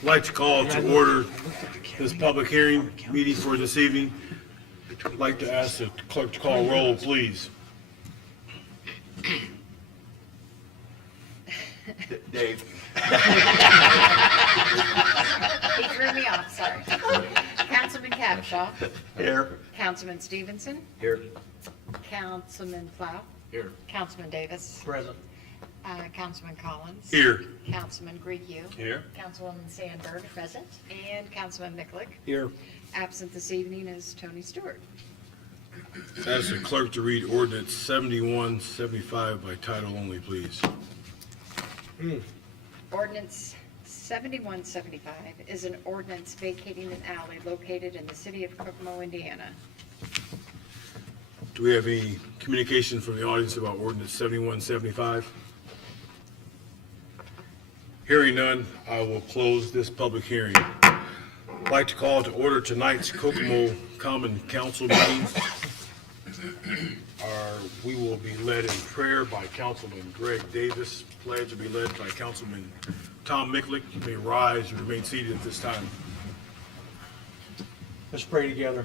I'd like to call to order this public hearing meeting for this evening. I'd like to ask the clerk to call roll, please. Dave. He threw me off, sorry. Councilman Capshaw. Here. Councilman Stevenson. Here. Councilman Plow. Here. Councilman Davis. Present. Councilman Collins. Here. Councilman Griecu. Here. Councilwoman Sandberg. Present. And Councilman Miklick. Here. Absent this evening is Tony Stewart. Ask the clerk to read ordinance 7175 by title only, please. Ordinance 7175 is an ordinance vacating an alley located in the city of Kokomo, Indiana. Do we have any communication from the audience about ordinance 7175? Hearing none, I will close this public hearing. I'd like to call to order tonight's Kokomo Common Council meeting. We will be led in prayer by Councilman Greg Davis. Pledge will be led by Councilman Tom Miklick. You may rise and remain seated at this time. Let's pray together.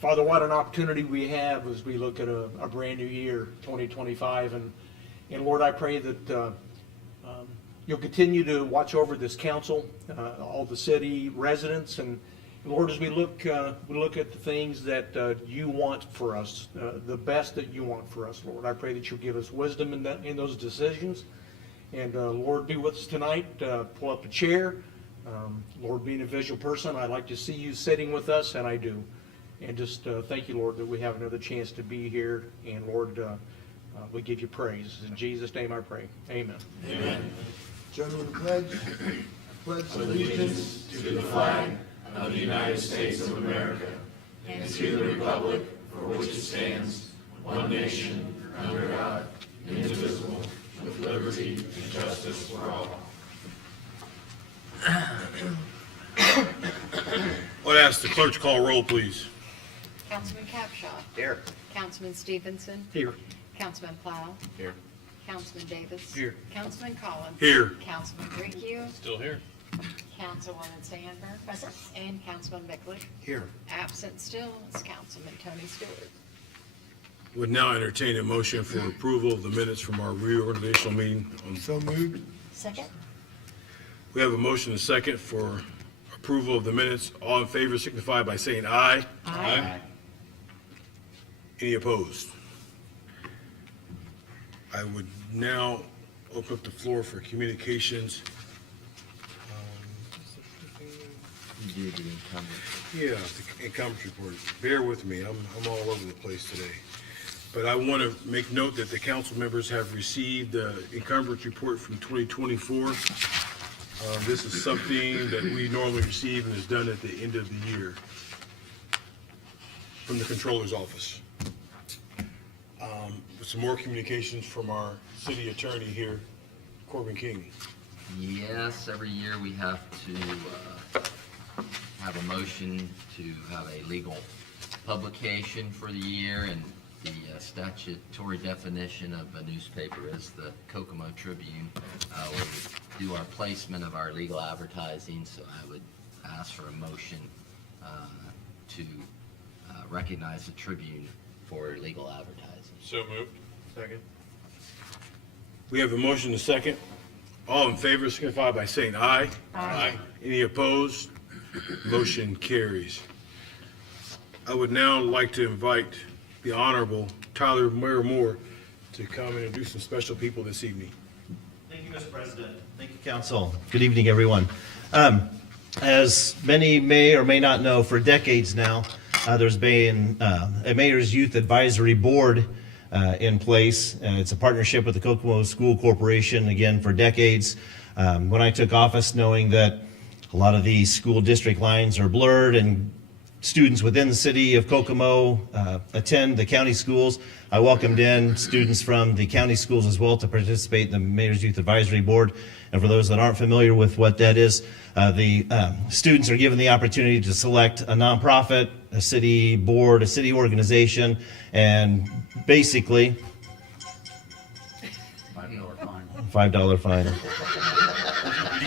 Father, what an opportunity we have as we look at a brand new year, 2025. And Lord, I pray that you'll continue to watch over this council, all the city residents, and Lord, as we look at the things that you want for us, the best that you want for us, Lord, I pray that you'll give us wisdom in those decisions. And Lord, be with us tonight. Pull up a chair. Lord, being a visual person, I'd like to see you sitting with us, and I do. And just thank you, Lord, that we have another chance to be here. And Lord, we give you praise. In Jesus' name I pray. Amen. Amen. Join me in the pledge. Pledge allegiance to the flag of the United States of America and to the republic for which it stands, one nation, under God, indivisible, with liberty and justice for all. I'll ask the clerk to call roll, please. Councilman Capshaw. Here. Councilman Stevenson. Here. Councilman Plow. Here. Councilman Davis. Here. Councilman Collins. Here. Councilman Griecu. Still here. Councilwoman Sandberg. Present. And Councilman Miklick. Here. Absent still is Councilman Tony Stewart. Would now entertain a motion for approval of the minutes from our reorganizational meeting. So moved. Second. We have a motion and a second for approval of the minutes. All in favor signify by saying aye. Aye. Any opposed? I would now open up the floor for communications. Yeah, the encumbrance report. Bear with me, I'm all over the place today. But I want to make note that the council members have received the encumbrance report from 2024. This is something that we normally receive and is done at the end of the year from the controller's office. With some more communications from our city attorney here, Corbin King. Yes, every year we have to have a motion to have a legal publication for the year, and the statutory definition of a newspaper is the Kokomo Tribune. We do our placement of our legal advertising, so I would ask for a motion to recognize the Tribune for legal advertising. So moved. Second. We have a motion and a second. All in favor signify by saying aye. Aye. Any opposed? Motion carries. I would now like to invite the Honorable Tyler Moore to come and introduce some special people this evening. Thank you, Mr. President. Thank you, Council. Good evening, everyone. As many may or may not know, for decades now, there's been a Mayor's Youth Advisory Board in place. It's a partnership with the Kokomo School Corporation, again, for decades. When I took office, knowing that a lot of these school district lines are blurred and students within the city of Kokomo attend the county schools, I welcomed in students from the county schools as well to participate in the Mayor's Youth Advisory Board. And for those that aren't familiar with what that is, the students are given the opportunity to select a nonprofit, a city board, a city organization, and basically $5 fine. $5 fine.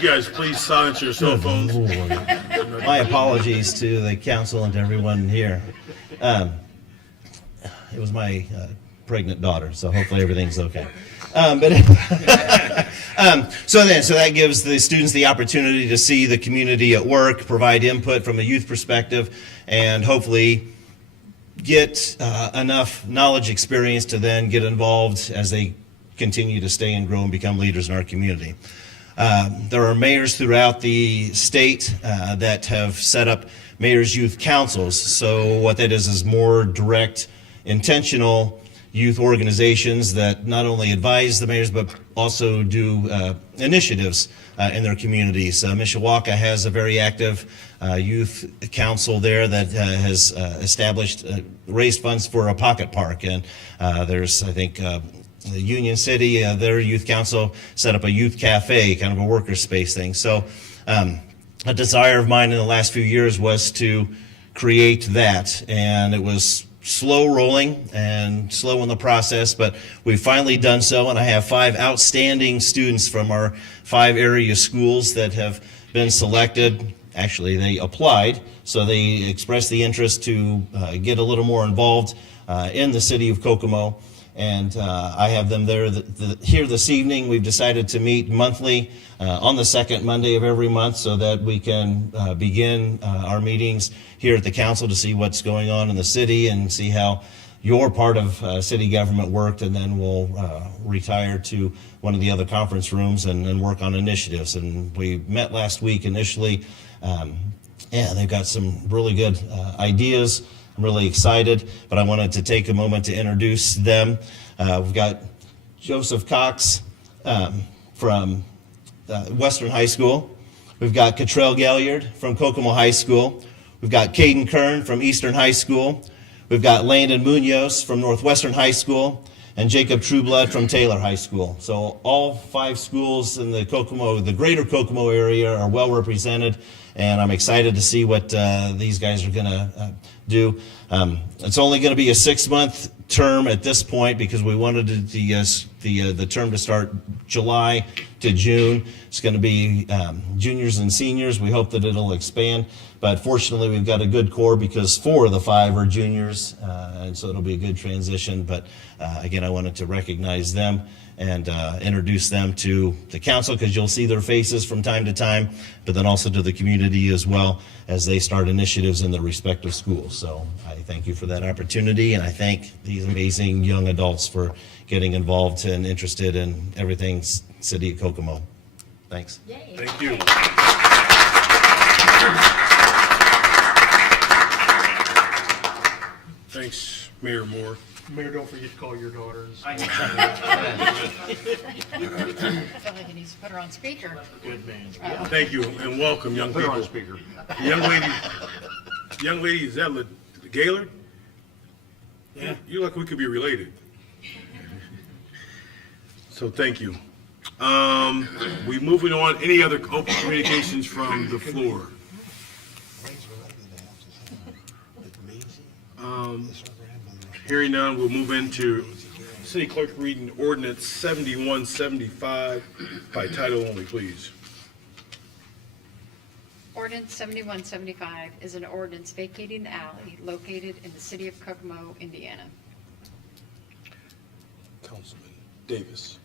you guys please silence your cell phones? My apologies to the council and to everyone here. It was my pregnant daughter, so hopefully everything's okay. So that gives the students the opportunity to see the community at work, provide input from a youth perspective, and hopefully get enough knowledge, experience to then get involved as they continue to stay and grow and become leaders in our community. There are mayors throughout the state that have set up mayors' youth councils. So what that is more direct, intentional youth organizations that not only advise the mayors but also do initiatives in their communities. Mishawaka has a very active youth council there that has established, raised funds for a pocket park. And there's, I think, the Union City, their youth council set up a youth cafe, kind of a worker space thing. So a desire of mine in the last few years was to create that, and it was slow rolling and slow in the process, but we've finally done so, and I have 5 outstanding students from our 5 area schools that have been selected. Actually, they applied, so they expressed the interest to get a little more involved in the city of Kokomo. And I have them there here this evening. We've decided to meet monthly on the second Monday of every month so that we can begin our meetings here at the council to see what's going on in the city and see how your part of city government worked, and then we'll retire to one of the other conference rooms and work on initiatives. And we met last week initially. They've got some really good ideas. I'm really excited, but I wanted to take a moment to introduce them. We've got Joseph Cox from Western High School. We've got Cottrell Galliard from Kokomo High School. We've got Caden Kern from Eastern High School. We've got Landon Munoz from Northwestern High School, and Jacob Trueblood from Taylor High School. So all 5 schools in the greater Kokomo area are well represented, and I'm excited to see what these guys are going to do. It's only going to be a 6-month term at this point because we wanted the term to start July to June. It's going to be juniors and seniors. We hope that it'll expand, but fortunately we've got a good core because 4 of the 5 are juniors, and so it'll be a good transition. But again, I wanted to recognize them and introduce them to the council because you'll see their faces from time to time, but then also to the community as well as they start initiatives in their respective schools. So I thank you for that opportunity, and I thank these amazing young adults for getting involved and interested in everything City of Kokomo. Thanks. Thank you. Thanks, Mayor Moore. Mayor, don't forget to call your daughters. I feel like he needs to put her on speaker. Good man. Thank you, and welcome, young Put her on people. speaker. Young lady, is that Gaylord? Yeah. You look like we could be related. So thank you. We moving on. Any other open communications from the floor? Hearing none, we'll move into City Clerk reading ordinance 7175 by title only, please. Ordinance 7175 is an ordinance vacating the alley located in the city of Kokomo, Indiana. Councilman Davis.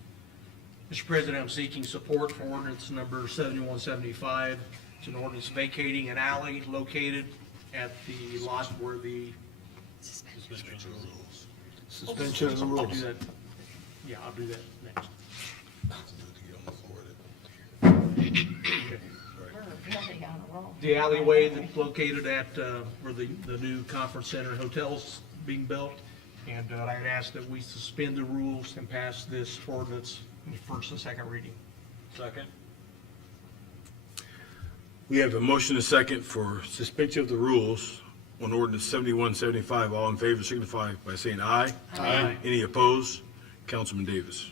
Mr. President, I'm seeking support for ordinance number 7175. It's an ordinance vacating an alley located at the lot where the suspension of the rules. I'll do that. Yeah, I'll do that next. Okay. We're really on a roll. The alleyway that's located at where the new conference center and hotels being built. And I'd ask that we suspend the rules and pass this ordinance in first and second reading. Second. We have a motion and a second for suspension of the rules on ordinance 7175. All in favor signify by saying aye. Aye. Any opposed? Councilman Davis.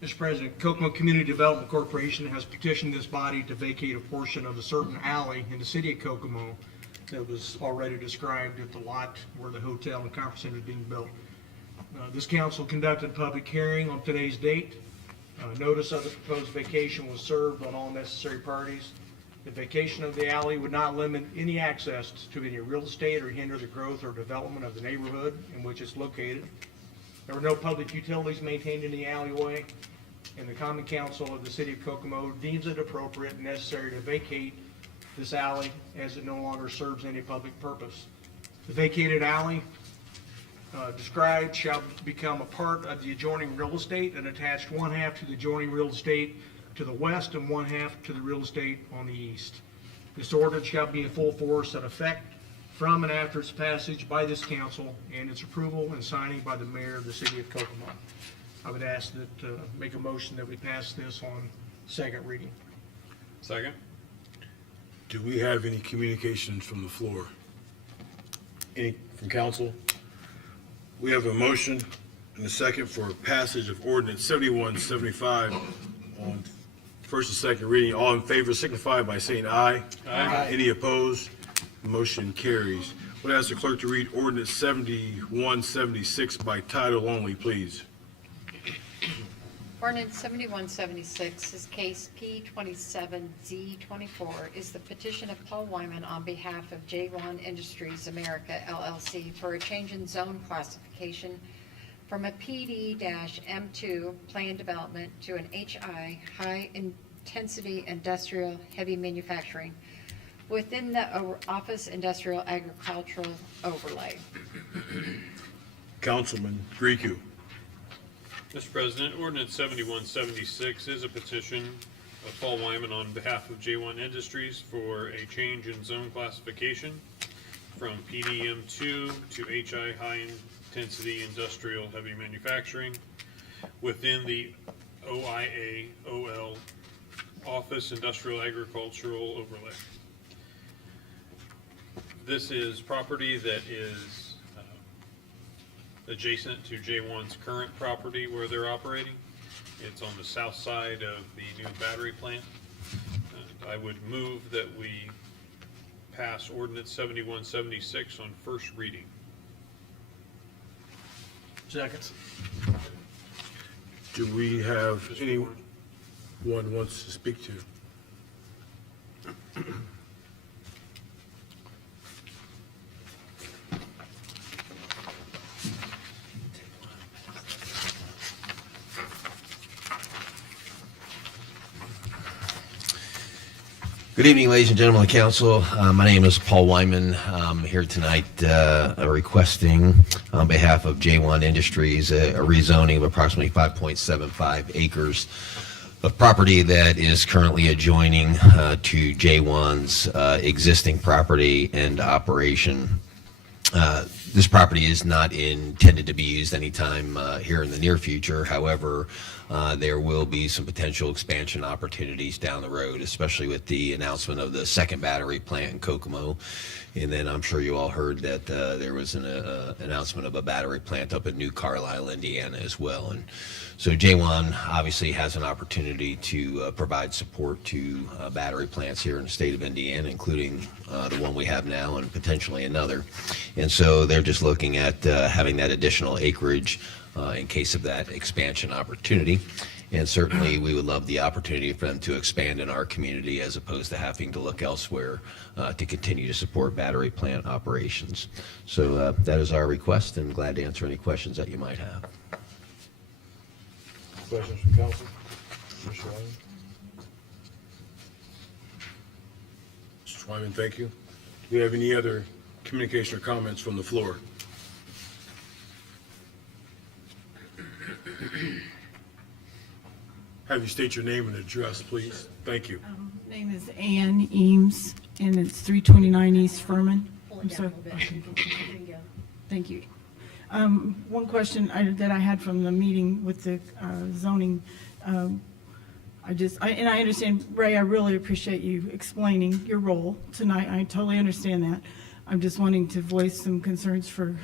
Mr. President, Kokomo Community Development Corporation has petitioned this body to vacate a portion of a certain alley in the city of Kokomo that was already described at the lot where the hotel and conference center is being built. This council conducted a public hearing on today's date. Notice of the proposed vacation was served on all necessary parties. The vacation of the alley would not limit any access to any real estate or hinder the growth or development of the neighborhood in which it's located. There were no public utilities maintained in the alleyway, and the Common Council of the City of Kokomo deems it appropriate and necessary to vacate this alley as it no longer serves any public purpose. The vacated alley described shall become a part of the adjoining real estate and attached one half to the adjoining real estate to the west and one half to the real estate on the east. This ordinance shall be in full force and effect from and after its passage by this council and its approval and signing by the mayor of the City of Kokomo. I would ask that, make a motion that we pass this on second reading. Second. Do we have any communications from the floor? Any from council? We have a motion and a second for passage of ordinance 7175 on first and second reading. All in favor signify by saying aye. Aye. Any opposed? Motion carries. Would ask the clerk to read ordinance 7176 by title only, please. Ordinance 7176 is case P27Z24, is the petition of Paul Wyman on behalf of J1 Industries America LLC for a change in zone classification from a PD-M2 planned development to an HI, high-intensity industrial heavy manufacturing within the office industrial agricultural overlay. Councilman Grieco. Mr. President, ordinance 7176 is a petition of Paul Wyman on behalf of J1 Industries for a change in zone classification from PDM2 to HI, High Intensity Industrial Heavy Manufacturing within the OIA OL Office Industrial Agricultural Overlay. This is property that is adjacent to J1's current property where they're operating. It's on the south side of the new battery plant. I would move that we pass ordinance 7176 on first reading. Second. Do we have anyone wants to speak to? Good evening, ladies and gentlemen of the council. My name is Paul Wyman. I'm here tonight requesting on behalf of J1 Industries a rezoning of approximately 5.75 acres of property that is currently adjoining to J1's existing property and operation. This property is not intended to be used anytime here in the near future. However, there will be some potential expansion opportunities down the road, especially with the announcement of the second battery plant in Kokomo. And then I'm sure you all heard that there was an announcement of a battery plant up in New Carlisle, Indiana as well. And so J1 obviously has an opportunity to provide support to battery plants here in the state of Indiana, including the one we have now and potentially another. And so they're just looking at having that additional acreage in case of that expansion opportunity. And certainly we would love the opportunity for them to expand in our community as opposed to having to look elsewhere to continue to support battery plant operations. So that is our request, and glad to answer any questions that you might have. Questions from council? Mr. Wyman? Mr. Wyman, thank you. Do we have any other communication or comments from the floor? Have you state your name and address, please? Thank you. Name is Ann Eames, and it's 329 East Furman. I'm sorry. Thank you. One question that I had from the meeting with the zoning, and I understand, Ray, I really appreciate you explaining your role tonight. I totally understand that. I'm just wanting to voice some concerns for,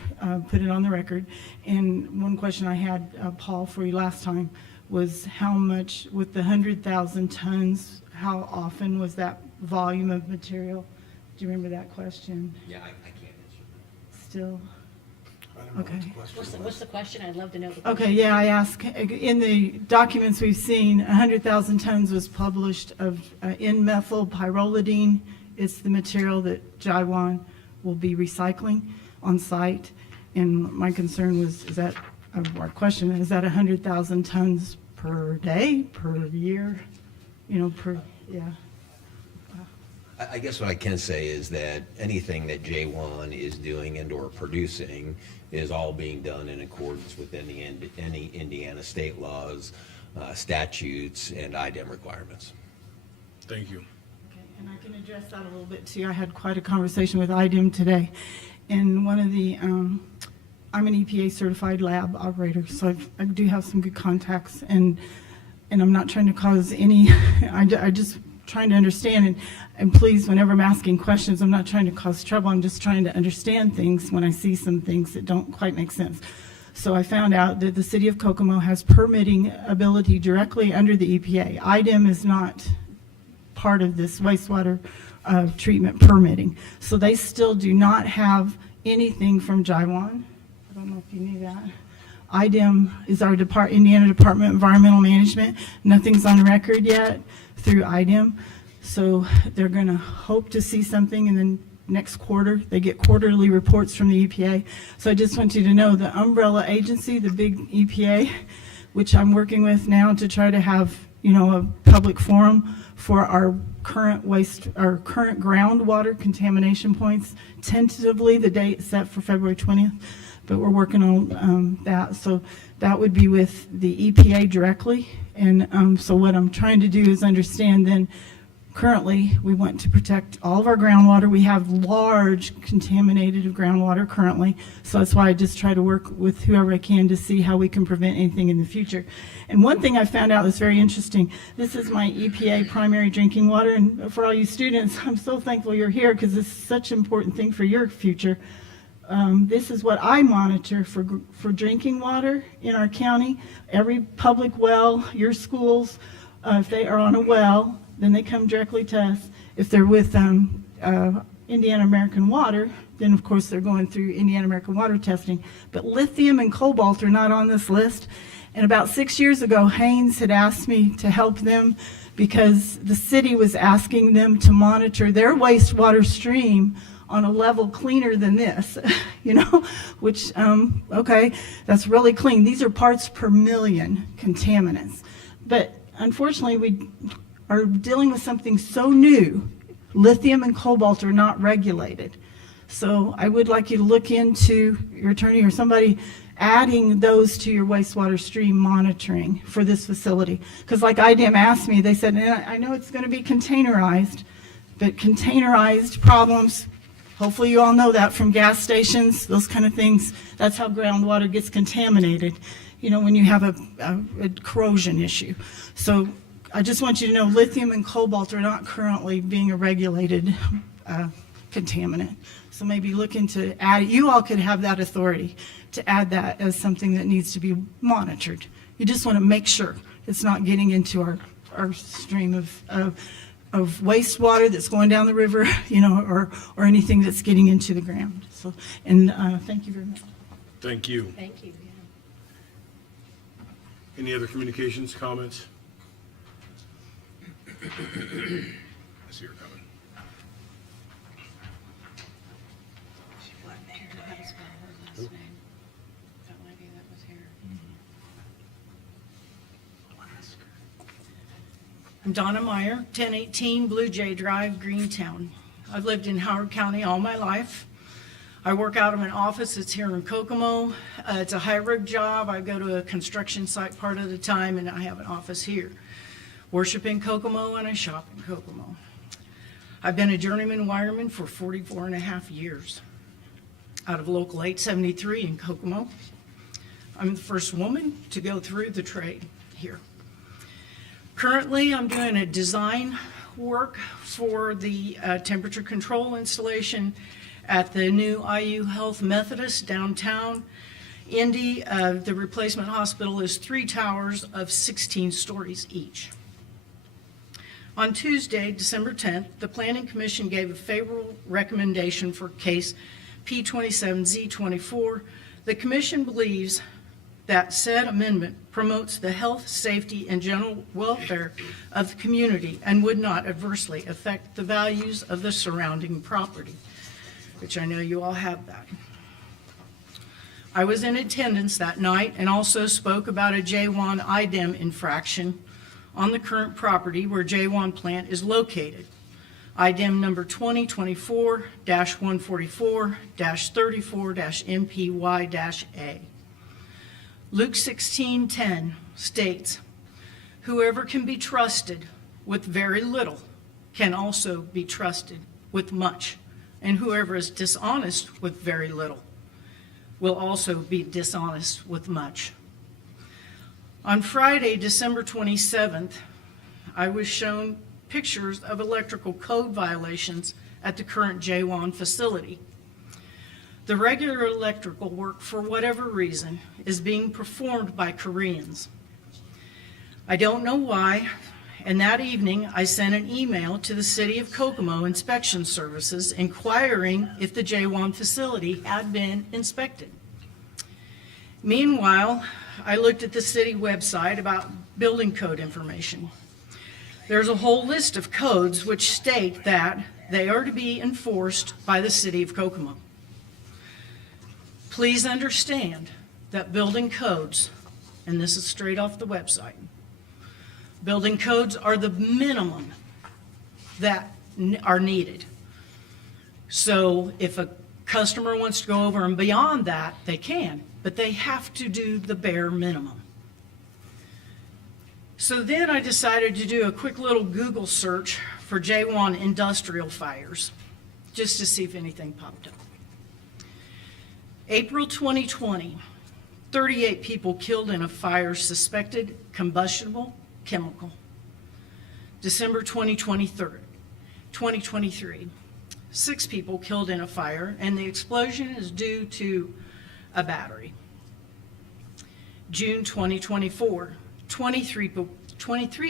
put it on the record. And one question I had, Paul, for you last time was how much, with the 100,000 tons, how often was that volume of material? Do you remember that question? Yeah, I can't answer that. Still? I don't Okay. What's the question? I'd love to know the question. Okay, yeah, I ask, in the documents we've seen, 100,000 tons was published of N-methyl pyrrolidine. It's the material that Jaiwan will be recycling on site. And my concern was, is that, our question, is that 100,000 tons per day, per year? You know, per, yeah. I guess what I can say is that anything that J1 is doing and/or producing is all being done in accordance with any Indiana state laws, statutes, and IDEM requirements. Thank you. Okay, and I can address that a little bit too. I had quite a conversation with IDEM today. And one of the, I'm an EPA certified lab operator, so I do have some good contacts, and I'm not trying to cause any, I just trying to understand, and please, whenever I'm asking questions, I'm not trying to cause trouble, I'm just trying to understand things when I see some things that don't quite make sense. So I found out that the city of Kokomo has permitting ability directly under the EPA. IDEM is not part of this wastewater treatment permitting. So they still do not have anything from Jaiwan. I don't know if you knew that. IDEM is our Indiana Department of Environmental Management. Nothing's on record yet through IDEM. So they're going to hope to see something in the next quarter. They get quarterly reports from the EPA. So I just want you to know the umbrella agency, the big EPA, which I'm working with now to try to have, you know, a public forum for our current current groundwater contamination points. Tentatively, the date is set for February 20th, but we're working on that. So that would be with the EPA directly. And so what I'm trying to do is understand then, currently, we want to protect all of our groundwater. We have large contaminated groundwater currently, so that's why I just try to work with whoever I can to see how we can prevent anything in the future. And one thing I found out that's very interesting, this is my EPA primary drinking water, and for all you students, I'm so thankful you're here because this is such an important thing for your future. This is what I monitor for drinking water in our county. Every public well, your schools, if they are on a well, then they come directly to us. If they're with Indiana American Water, then of course they're going through Indiana American Water testing. But lithium and cobalt are not on this list. And about 6 years ago, Haynes had asked me to help them because the city was asking them to monitor their wastewater stream on a level cleaner than this, you know, which, okay, that's really clean. These are parts per million contaminants. But unfortunately, we are dealing with something so new. Lithium and cobalt are not regulated. So I would like you to look into, your attorney or somebody, adding those to your wastewater stream monitoring for this facility. Because like IDEM asked me, they said, I know it's going to be containerized, but containerized problems, hopefully you all know that from gas stations, those kind of things, that's how groundwater gets contaminated, you know, when you have a corrosion issue. So I just want you to know lithium and cobalt are not currently being a regulated contaminant. So maybe look into add, you all could have that authority to add that as something that needs to be monitored. You just want to make sure it's not getting into our stream of wastewater that's going down the river, you know, or anything that's getting into the ground. So, and thank you very much. Thank you. Thank you. Yeah. Any other communications, comments? I see her coming. How to spell her last name? That lady that was here. I'm Donna Meyer, 1018 Blue Jay Drive, Greentown. I've lived in Howard County all my life. I work out of an office that's here in Kokomo. It's a hybrid job. I go to a construction site part of the time, and I have an office here. Worship in Kokomo, and I shop in Kokomo. I've been a journeyman wireman for 44 and a half years out of Local 873 in Kokomo. I'm the first woman to go through the trade here. Currently, I'm doing a design work for the temperature control installation at the new IU Health Methodist downtown. Indy, the replacement hospital is 3 towers of 16 stories each. On Tuesday, December 10th, the Planning Commission gave a favorable recommendation for case P27Z24, The commission believes that said amendment promotes the health, safety, and general welfare of the community and would not adversely affect the values of the surrounding property, which I know you all have that. I was in attendance that night and also spoke about a J1 IDEM infraction on the current property where J1 plant is located. IDEM number 2024-144-34-MPY-A. Luke 16:10 states, "Whoever can be trusted with very little can also be trusted with much, and whoever is dishonest with very little will also be dishonest with much." On Friday, December 27th, I was shown pictures of electrical code violations at the current J1 facility. The regular electrical work, for whatever reason, is being performed by Koreans. I don't know why, and that evening I sent an email to the City of Kokomo Inspection Services inquiring if the J1 facility had been inspected. Meanwhile, I looked at the city website about building code information. There's a whole list of codes which state that they are to be enforced by the City of Kokomo. Please understand that building codes, and this is straight off the website, building codes are the minimum that are needed. So if a customer wants to go over and beyond that, they can, but they have to do the bare minimum. So then I decided to do a quick little Google search for J1 industrial fires, just to see if anything popped up. April 2020, 38 people killed in a fire suspected combustible chemical. December 2023, 6 people killed in a fire, and the explosion is due to a battery. June 2024, 23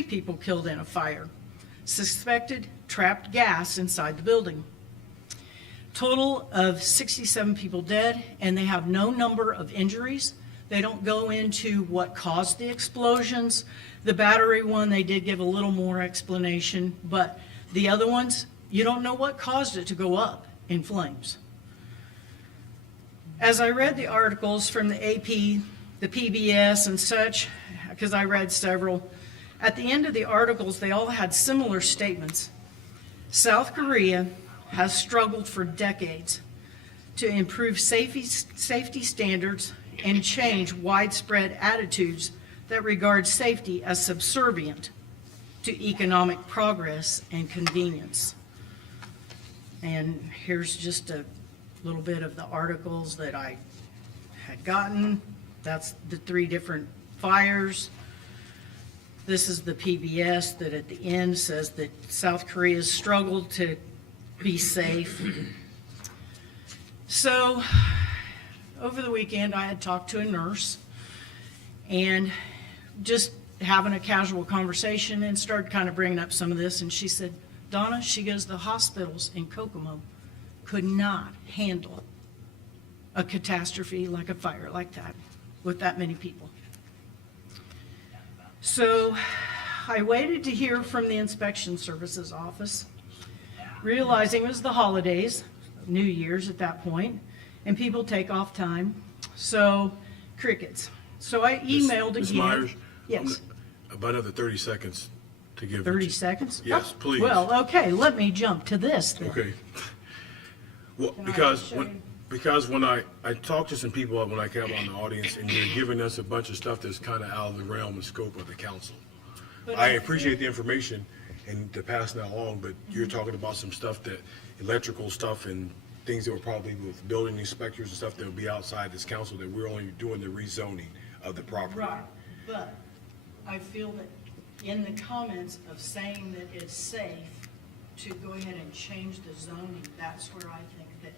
people killed in a fire, suspected trapped gas inside the building. Total of 67 people dead, and they have no number of injuries. They don't go into what caused the explosions. The battery one, they did give a little more explanation, but the other ones, you don't know what caused it to go up in flames. As I read the articles from the AP, the PBS and such, because I read several, at the end of the articles, they all had similar statements. South Korea has struggled for decades to improve safety standards and change widespread attitudes that regard safety as subservient to economic progress and convenience. And here's just a little bit of the articles that I had gotten. That's the 3 different fires. This is the PBS that at the end says that South Korea has struggled to be safe. So over the weekend, I had talked to a nurse and just having a casual conversation and started kind of bringing up some of this. And she said, Donna, she goes, the hospitals in Kokomo could not handle a catastrophe like a fire like that with that many people. So I waited to hear from the Inspection Services office, realizing it was the holidays, New Year's at that point, and people take off time. So crickets. So I emailed Ms. again. Myers? Yes. About another 30 seconds to give. 30 seconds? Yes, please. Well, okay, let me jump to this then. Okay. Well, Can I because show you? when I talked to some people when I came on the audience, and you're giving us a bunch of stuff that's kind of out of the realm and scope of the council. But I appreciate the information and to pass that along, but you're talking about some stuff that, electrical stuff and things that were probably with building inspectors and stuff that would be outside this council, that we're only doing the rezoning of the property. Right, but I feel that in the comments of saying that it's safe to go ahead and change the zoning, that's where I think that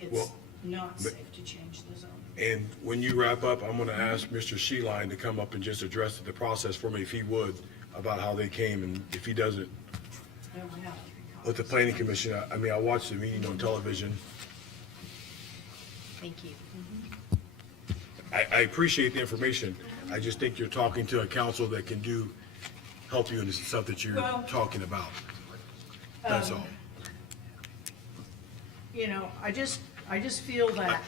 it's Well, not but- safe to change the zoning. And when you wrap up, I'm gonna ask Mr. Sheline to come up and just address the process for me, if he would, about how they came, and if he doesn't, I only have 3 with the planning commission, I watched the meeting on television. Thank you. I appreciate the information. I just think you're talking to a council that can help you in the stuff that you're Well, talking about. That's all. You know, I just feel that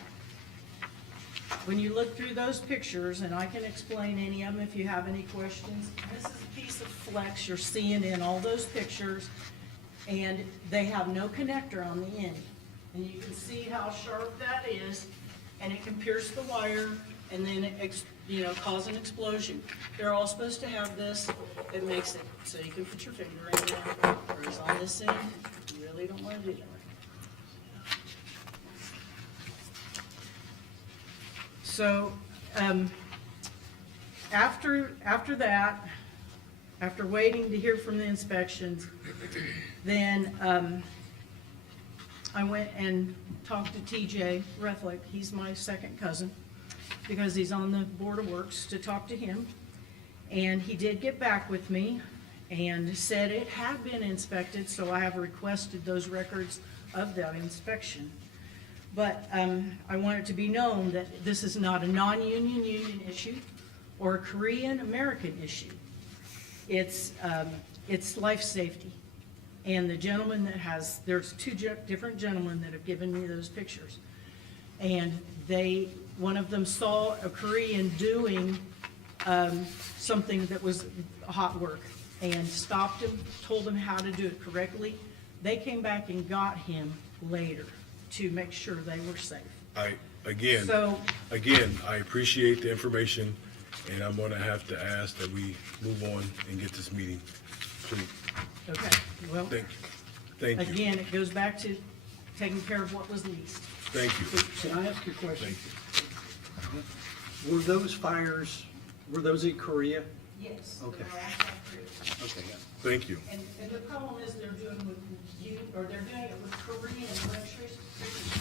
when you look through those pictures, and I can explain any of them if you have any questions, this is a piece of flex you're seeing in all those pictures, and they have no connector on the end. And you can see how sharp that is, and it can pierce the wire, and then cause an explosion. They're all supposed to have this, it makes it so you can put your finger in there, whereas on this end, you really don't wanna do that. So, after that, after waiting to hear from the inspections, then, I went and talked to TJ Rethlick, he's my second cousin, because he's on the Board of Works, to talk to him. And he did get back with me and said it had been inspected, so I have requested those records of that inspection. But I want it to be known that this is not a non-union union issue or a Korean-American issue. It's life safety. And the gentleman there's two different gentlemen that have given me those pictures. And one of them saw a Korean doing something that was hot work and stopped him, told him how to do it correctly. They came back and got him later to make sure they were safe. Again, So- I appreciate the information, and I'm gonna have to ask that we move on and get this meeting, please. Okay, well, Thank you. again, it goes back to taking care of what was leased. Thank you. Can I ask you a question? Were those fires, were those in Korea? Yes. Okay. Okay, yeah. Thank you. And the problem is they're doing it with Korean electricians.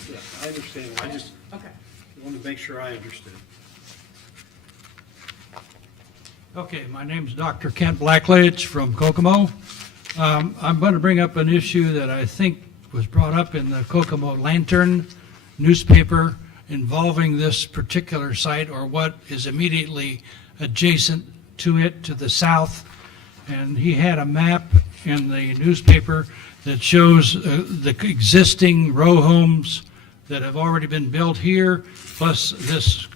Yeah, I understand. I just Okay. wanted to make sure I understood. Okay, my name's Dr. Kent Blackledge from Kokomo. I'm going to bring up an issue that I think was brought up in the Kokomo Lantern newspaper involving this particular site or what is immediately adjacent to it to the south. And he had a map in the newspaper that shows the existing row homes that have already been built here, plus this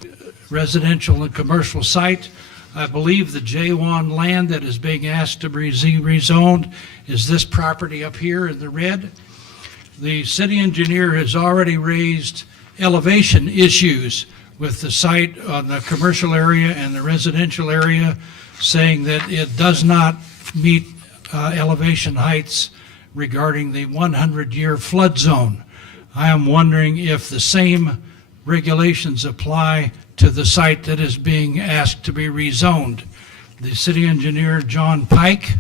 residential and commercial site. I believe the J1 land that is being asked to be rezoned is this property up here in the red. The city engineer has already raised elevation issues with the site on the commercial area and the residential area, saying that it does not meet elevation heights regarding the 100-year flood zone. I am wondering if the same regulations apply to the site that is being asked to be rezoned. The city engineer, John Pike,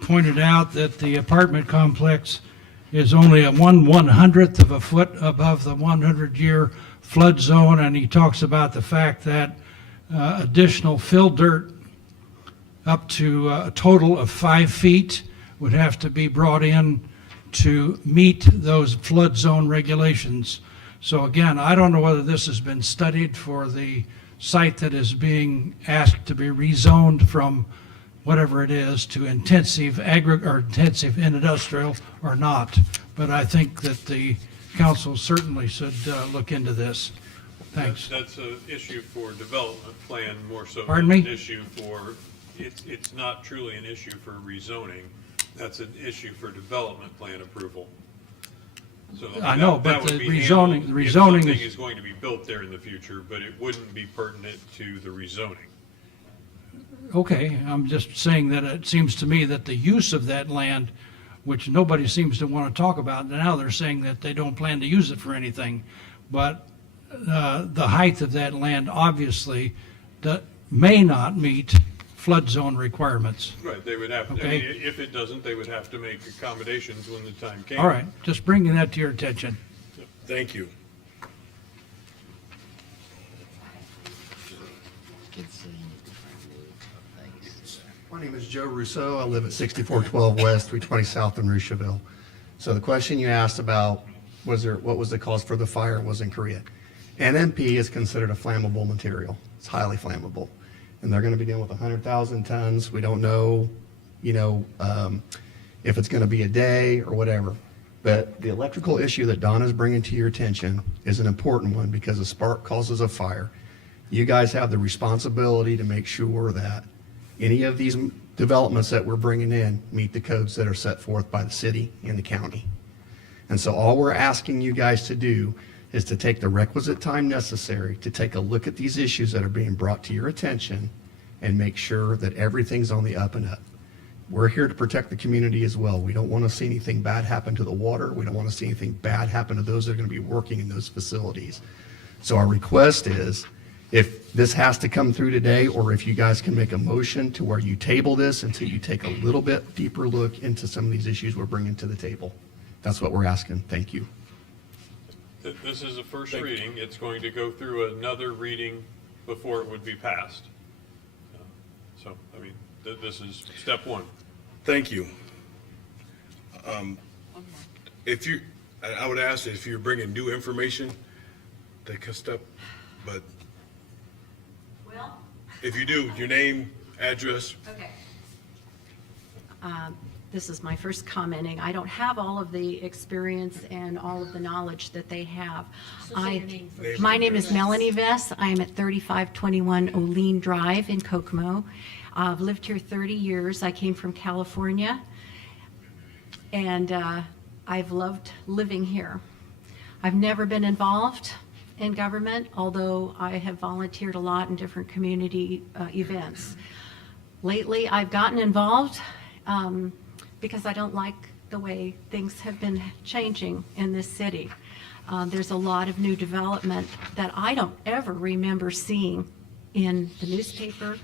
pointed out that the apartment complex is only a 1/100th of a foot above the 100-year flood zone, and he talks about the fact that additional fill dirt up to a total of 5 feet would have to be brought in to meet those flood zone regulations. So again, I don't know whether this has been studied for the site that is being asked to be rezoned from whatever it is to intensive or intensive industrial or not. But I think that the council certainly should look into this. Thanks. That's an issue for development plan more so Pardon than me? an issue for, it's not truly an issue for rezoning. That's an issue for development plan approval. So I know, that but would the be rezoning- handled the if rezoning something is- is going to be built there in the future, but it wouldn't be pertinent to the rezoning. Okay, I'm just saying that it seems to me that the use of that land, which nobody seems to want to talk about, now they're saying that they don't plan to use it for anything. But the height of that land obviously may not meet flood zone requirements. Right, they would have, I Okay. mean, if it doesn't, they would have to make accommodations when the time came. All right, just bringing that to your attention. Thank you. My name is Joe Rousseau. I live at 6412 West, 320 South in Rocheville. So the question you asked about what was the cause for the fire was in Korea. NMP is considered a flammable material. It's highly flammable. And they're going to be dealing with 100,000 tons. We don't know, if it's going to be a day or whatever. But the electrical issue that Donna's bringing to your attention is an important one because a spark causes a fire. You guys have the responsibility to make sure that any of these developments that we're bringing in meet the codes that are set forth by the city and the county. And so all we're asking you guys to do is to take the requisite time necessary to take a look at these issues that are being brought to your attention and make sure that everything's on the up and up. We're here to protect the community as well. We don't want to see anything bad happen to the water. We don't want to see anything bad happen to those that are going to be working in those facilities. So our request is, if this has to come through today, or if you guys can make a motion to where you table this until you take a little bit deeper look into some of these issues we're bringing to the table. That's what we're asking. Thank you. This is a first reading. It's going to go through another reading before it would be passed. So, I mean, this is step one. Thank you. I would ask if you're bringing new information, that kind of stuff, but if you do, your name, address. Okay. This is my first commenting. I don't have all of the experience and all of the knowledge that they have. So say your name first. My name is Melanie Vess. I am at 3521 Olean Drive in Kokomo. I've lived here 30 years. I came from California, and I've loved living here. I've never been involved in government, although I have volunteered a lot in different community events. Lately, I've gotten involved because I don't like the way things have been changing in this city. There's a lot of new development that I don't ever remember seeing in the newspaper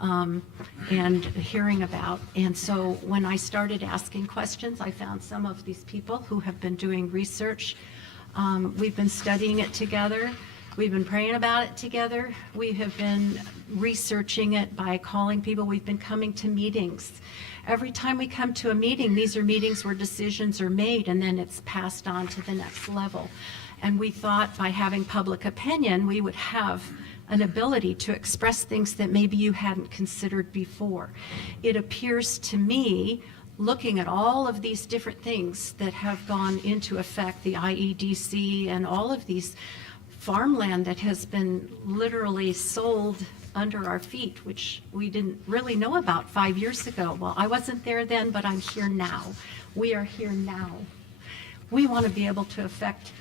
and hearing about. And so when I started asking questions, I found some of these people who have been doing research. We've been studying it together. We've been praying about it together. We have been researching it by calling people. We've been coming to meetings. Every time we come to a meeting, these are meetings where decisions are made and then it's passed on to the next level. And we thought by having public opinion, we would have an ability to express things that maybe you hadn't considered before. It appears to me, looking at all of these different things that have gone into effect, the IEDC and all of these farmland that has been literally sold under our feet, which we didn't really know about 5 years ago. Well, I wasn't there then, but I'm here now. We are here now. We want to be able to affect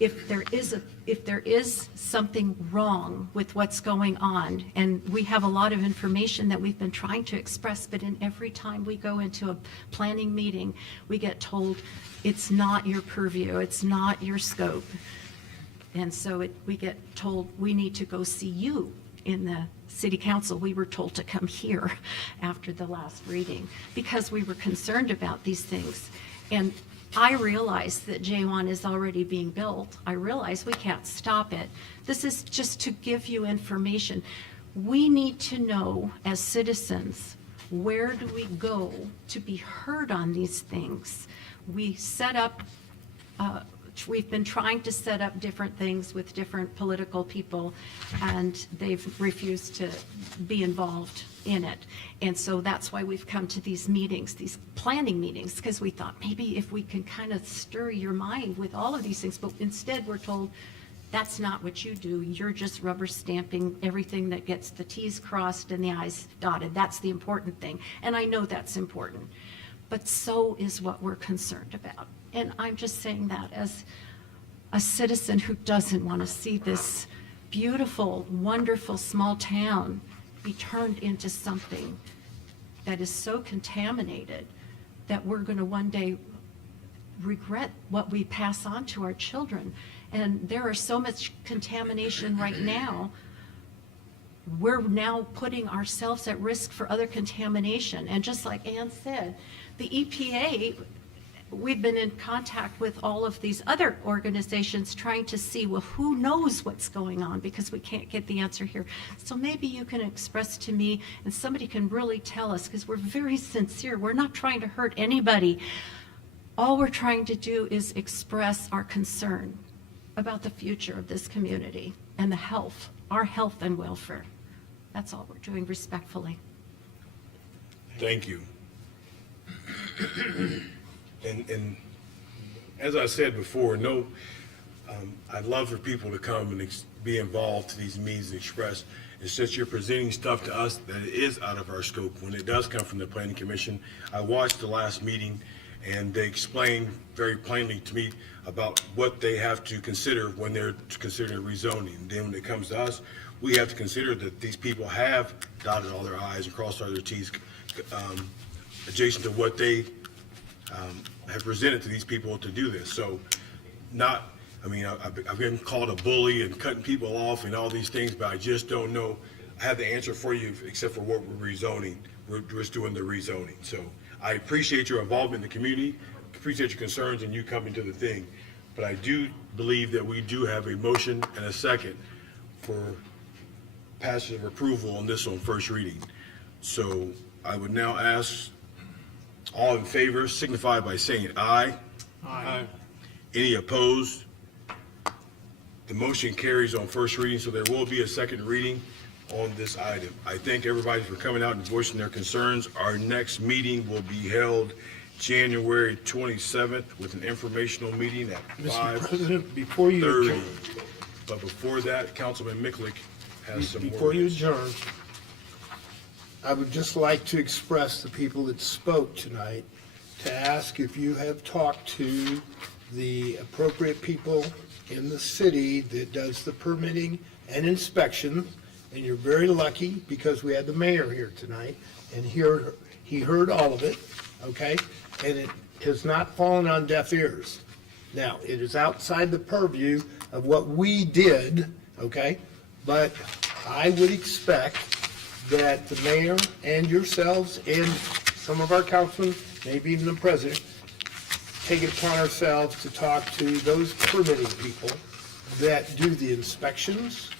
if there is something wrong with what's going on, and we have a lot of information that we've been trying to express, but in every time we go into a planning meeting, we get told it's not your purview, it's not your scope. And so we get told we need to go see you in the city council. We were told to come here after the last reading because we were concerned about these things. And I realize that J1 is already being built. I realize we can't stop it. This is just to give you information. We need to know as citizens, where do we go to be heard on these things? We set up, we've been trying to set up different things with different political people, and they've refused to be involved in it. And so that's why we've come to these meetings, these planning meetings, because we thought maybe if we can kind of stir your mind with all of these things, but instead we're told that's not what you do. You're just rubber stamping everything that gets the T's crossed and the I's dotted. That's the important thing. And I know that's important. But so is what we're concerned about. And I'm just saying that as a citizen who doesn't want to see this beautiful, wonderful small town be turned into something that is so contaminated that we're going to one day regret what we pass on to our children. And there are so much contamination right now. We're now putting ourselves at risk for other contamination. And just like Ann said, the EPA, we've been in contact with all of these other organizations trying to see, well, who knows what's going on, because we can't get the answer here. So maybe you can express to me and somebody can really tell us, because we're very sincere. We're not trying to hurt anybody. All we're trying to do is express our concern. about the future of this community and the health, our health and welfare. That's all we're doing, respectfully. Thank you. And as I said before, I'd love for people to come and be involved to these meetings and express. It's just you're presenting stuff to us that is out of our scope. When it does come from the planning commission, I watched the last meeting and they explained very plainly to me about what they have to consider when they're considering rezoning. And then when it comes to us, we have to consider that these people have dotted all their i's and crossed all their t's, adjacent to what they have presented to these people to do this. So I've been called a bully and cutting people off and all these things, but I just don't know. I have the answer for you except for what we're rezoning. We're just doing the rezoning. So I appreciate your involvement in the community, appreciate your concerns and you coming to the thing. But I do believe that we do have a motion and a second for passage of approval on this on first reading. So I would now ask all in favor signify by saying aye. Aye. Any opposed? The motion carries on first reading, so there will be a second reading on this item. I thank everybody for coming out and voicing their concerns. Our next meeting will be held January 27th with an informational meeting at Mr. President, before you 5:30. adjourn, But before that, Councilman Miklick has some more. before you adjourn, I would just like to express the people that spoke tonight to ask if you have talked to the appropriate people in the city that does the permitting and inspection. And you're very lucky because we had the mayor here tonight and he heard all of it, okay? And it has not fallen on deaf ears. Now, it is outside the purview of what we did, okay? But I would expect that the mayor and yourselves and some of our councilmen, maybe even the president, take it upon ourselves to talk to those permitting people that do the inspections,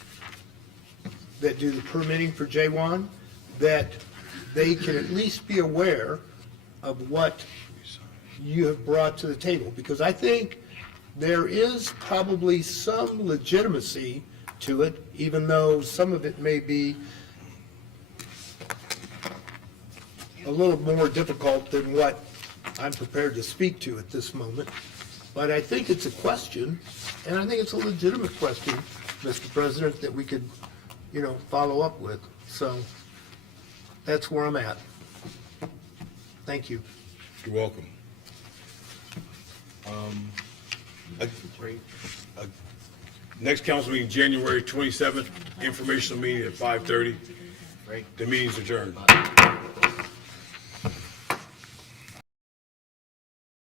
that do the permitting for J1, that they can at least be aware of what you have brought to the table. Because I think there is probably some legitimacy to it, even though some of it may be a little more difficult than what I'm prepared to speak to at this moment. But I think it's a question, and I think it's a legitimate question, Mr. President, that we could, follow up with. So that's where I'm at. Thank you. You're welcome. Next council meeting, January 27th, informational meeting at 5:30. The meeting's adjourned.